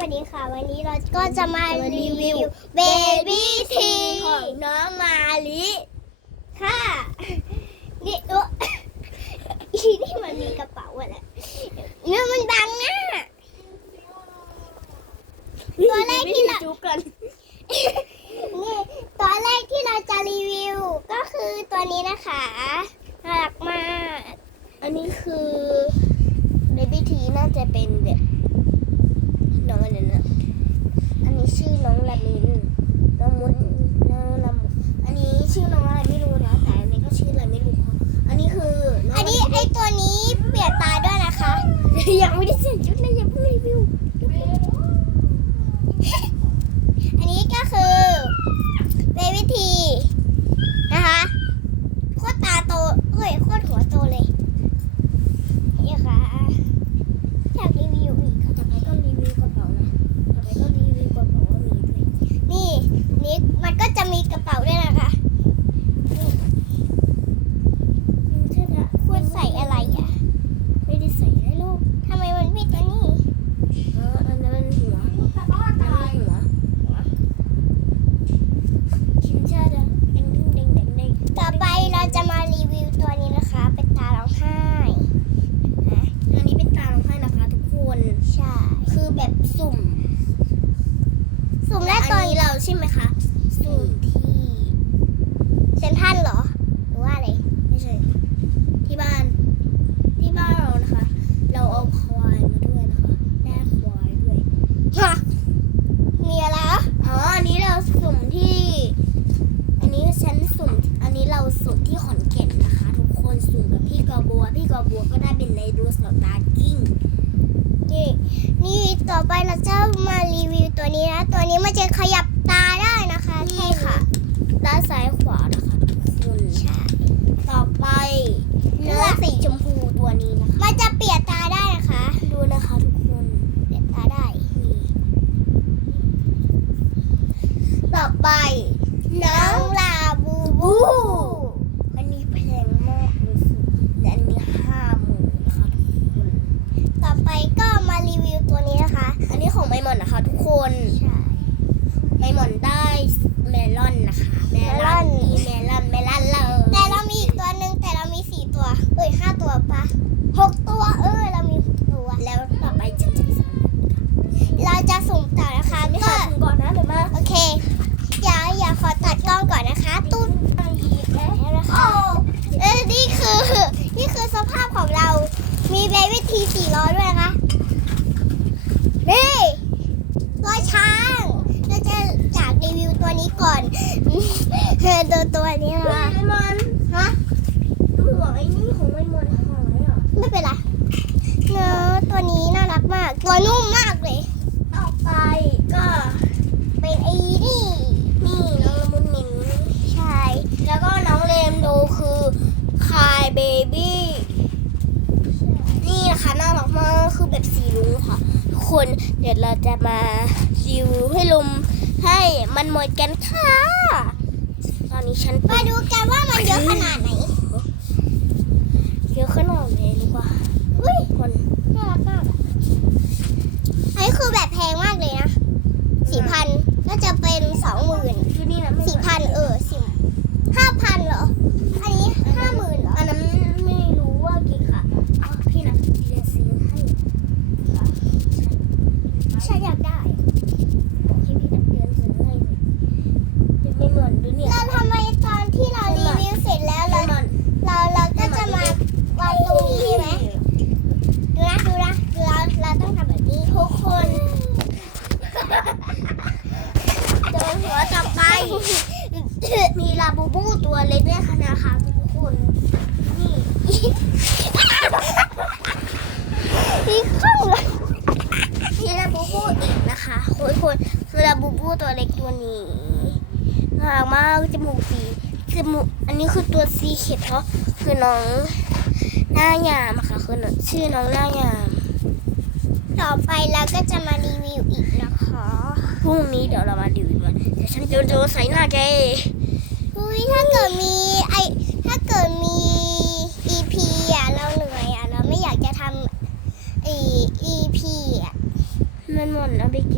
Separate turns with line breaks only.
วัสดีค่ะ วันนี้เราก็จะมารีวิวเบบี้ทีของน้องมาลิค่ะนี่เอออีนี่มันมีกระเป๋าอะไรเนี่ยมันบังอะตัวแรกที่เรา
จุ๊บกัน
นี่ตัวแรกที่เราจะรีวิว ก็คือตัวนี้นะคะน่ารักมาก
อันนี้คือเบบี้ทีน่าจะเป็นแบบน้องอะไรนะอันนี้ชื่อน้องลามินน้ องมุนน้องลามุนอันนี้ชื่อน้องอะไรไม่รู้นะแต่อันนี้ก็ชื่ออะไรไม่รู้ค่ะอันนี้คือน้ง
อันนี้ไอตัวนี้เปลี่ยนตาด้วยนะคะ
ยังไม่ได้เสร็จชุดเลยอย่าเพิ่งรีวิว
อันนี้ก็คือเบบี้ทีนะคะโคตรตาโตเอ้ยโคตรหัวโตเลยนี่ค่ะอยากรีวิวอีกค่ะ
ต่อไปก็รีวิวกระเป๋านะต่อไปก็รีวิวกระเป๋าว่ามีด้วย
นี่นี่มันก็จะมีกระเป๋าด้วยนะคะคุณใส่อะไรอะ
ไม่ได้ใส่ให้ลูก
ทำไมมันมีตัวนี้
เอออันนั้นมันหัวอันนั้นหัวชินชาดะเด้งเด้งเด้งเด้ง
ต่อไปเราจะมารีวิวตัวนี้นะคะ เป็นตาร้องไห้นะ
อันนี้เป็นตาลงให้นะคะทุกคน
ใช่
คือแบบสุ่ม
สุ่มแร
และ
ก
ต
ตั
อ
วน
นี้เรา ใช่ไหมคะสุ่มที่
เซนทรันเหรอ หรือว่าอะไร
ไม่ใช่ ที่บ้าน ที่บ้านเรานะคะ เราเอาควายมาด้วยนะคะได้ควายด้วย
ฮะมีอะไรอะ
อ๋อ อันนี้เราสุ่มที่ อันนี้ฉันสุ่ม อันนี้เราสุ่มที่ขอนแก่นนะคะ ทุกคนสุ่มกับพี่กอบัว พี่กอบัวก็ได้เป็นในดูสตาร์กิ้ง
นี่นี่ต่อไปเราจะมารีวิวตัวนี้นะ ตัวนี้มันจะขยับตาได้นะคะ
นี่
ใช่
ค่ะ ด้านซ้ายขวานะคะทุกคน
ใช่
ต่อไปเนื้อสีชมพูตัวนี้นะคะ
มันจะเปลี่ยนตาได้นะคะ
ดูนะคะทุกคน
เปลี่ยนตาได้
นี่ต่อไป
น้องลาบูบู
อันนี้แพงมากเลยสิและอันนี้ห้าหมื่นนะคะทุกคน
ต่อไปก็มารีวิวตัวนี้นะคะ
อันนี้ของไมมอนนะคะ ทุกค น
ใช่
ไมมอนได้เมลอนนะคะเมลอนอีเมลอนเมลอนเลย
แต่เรามีอีกตัวหนึ่งแต่เรามีสี่ตัว เอ้ยห้าตัวปะหกตัวเออเรามีหกตัว
แล้วต่อไปฉันจะสอน
เราจะสุ่มต่อนะคะ
ไม่
ก็
ค่ะคุณก่อนนะเดี๋ยวมา
โอเคอย่าอย่าขอตัดกล้องก่อนนะคะ ตุ้นแล้วนะคะเออนี่คือนี่คือสภาพของเรามีเบบี้ทีสี่ล้อด้วยนะคะ นี่ล้อช้าง เราจะจากรีวิวตัว นี้ก่อนเออตัวตัวนี้
เฮ้
นะ
ย
คะ
ไมมอน
ฮะ
หัวไอ้นี่ของไมมอนหายอะ
ไม่เป็นไรเนื้อตัวนี้น่ารักมาก ตัวนุ่มมากเลย
ต่อไปก็
เป็นไอ้นี่
นี่น้องละมุนมิน
ใช่
แล้วก็น้องเลมโดคือคายเบบี้นี่นะคะน่ารักมากคือแบบสีรุ้งค่ะทุกคนเดี๋ยวเราจะมาซิวให้ลุม ให้มันหมดกันค่ะ ตอนนี้ฉัน
มา
ไป
ดูกันว่ามันเยอะขนาดไหน
เยอะขนาดไหนดีกว่า
อุ้ย
คน
น่ารักมากอะอันนี้คือแบบแพงมากเลยนะสี่พันน่าจะเป็นสองหมื่น
คือนี่นะไม่
สี่พันเออสี่ห้าพันเหรอ อันนี้ห้าหมื่นเหรอ
อันนั้นไม่รู้ว่ากี่ค่ะอ๋อพี่นะพี่จะซื้อให้
ฉันอยากได้
บอกให้พี่นักเรียนซื้อให้เลยเดี๋ยวไม่เหมือนดูเนี่ย
แล้วทำไมตอนที่เรารีวิวเสร็จแล้วเรา
ไม่เหมือน
เราเราก็จะมาวางตรงนี้ใช่ไหมดูนะดูนะเราเราต้องทำแบบนี้ทุกคน
เดี๋ยวหัวต่อไป มีลาบูบูตัวเล็กด้วยนะคะทุกคนนี่
นี่ข้างหลัง
มีลาบูบูอีกนะคะคนคนคือลาบูบูตัวเล็กตัวนี้น่ารักมากจมูกสีจมูกอันนี้คือตัวสีเข็ดเพราะคือน้องหน้ายามะค่ะคือชื่อน้องหน้ายาม
ต่อไปเราก็จะมารีวิวอีกนะคะ
พรุ่งนี้เดี๋ยวเรามาดูกันเดี๋ยวฉันจะโดนใส่หน้าแก
อุ้ยถ้าเกิดมีไอถ้าเกิดมี EP อะเราเหนื่อยอะเราไม่อยากจะทำไอ EP อะ
หนูมันหมดเอาไปเก็บกัน